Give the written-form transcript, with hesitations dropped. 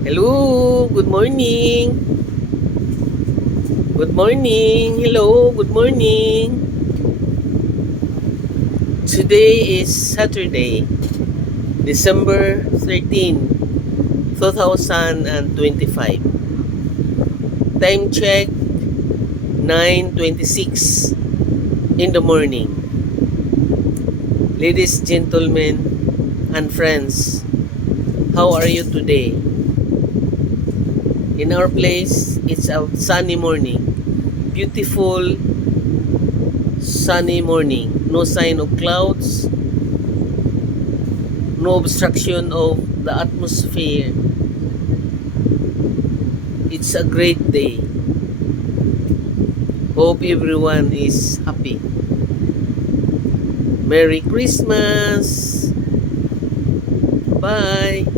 Hello, good morning. Good morning. Hello, good morning. Today is Saturday, December 13, 2025. Time check 9:26 in the morning. Ladies, gentlemen, and friends, how are you today? In our place, it's a sunny morning. Beautiful sunny morning. No sign of clouds, no obstruction of the atmosphere. It's a great day. Hope everyone is happy. Merry Christmas! Bye!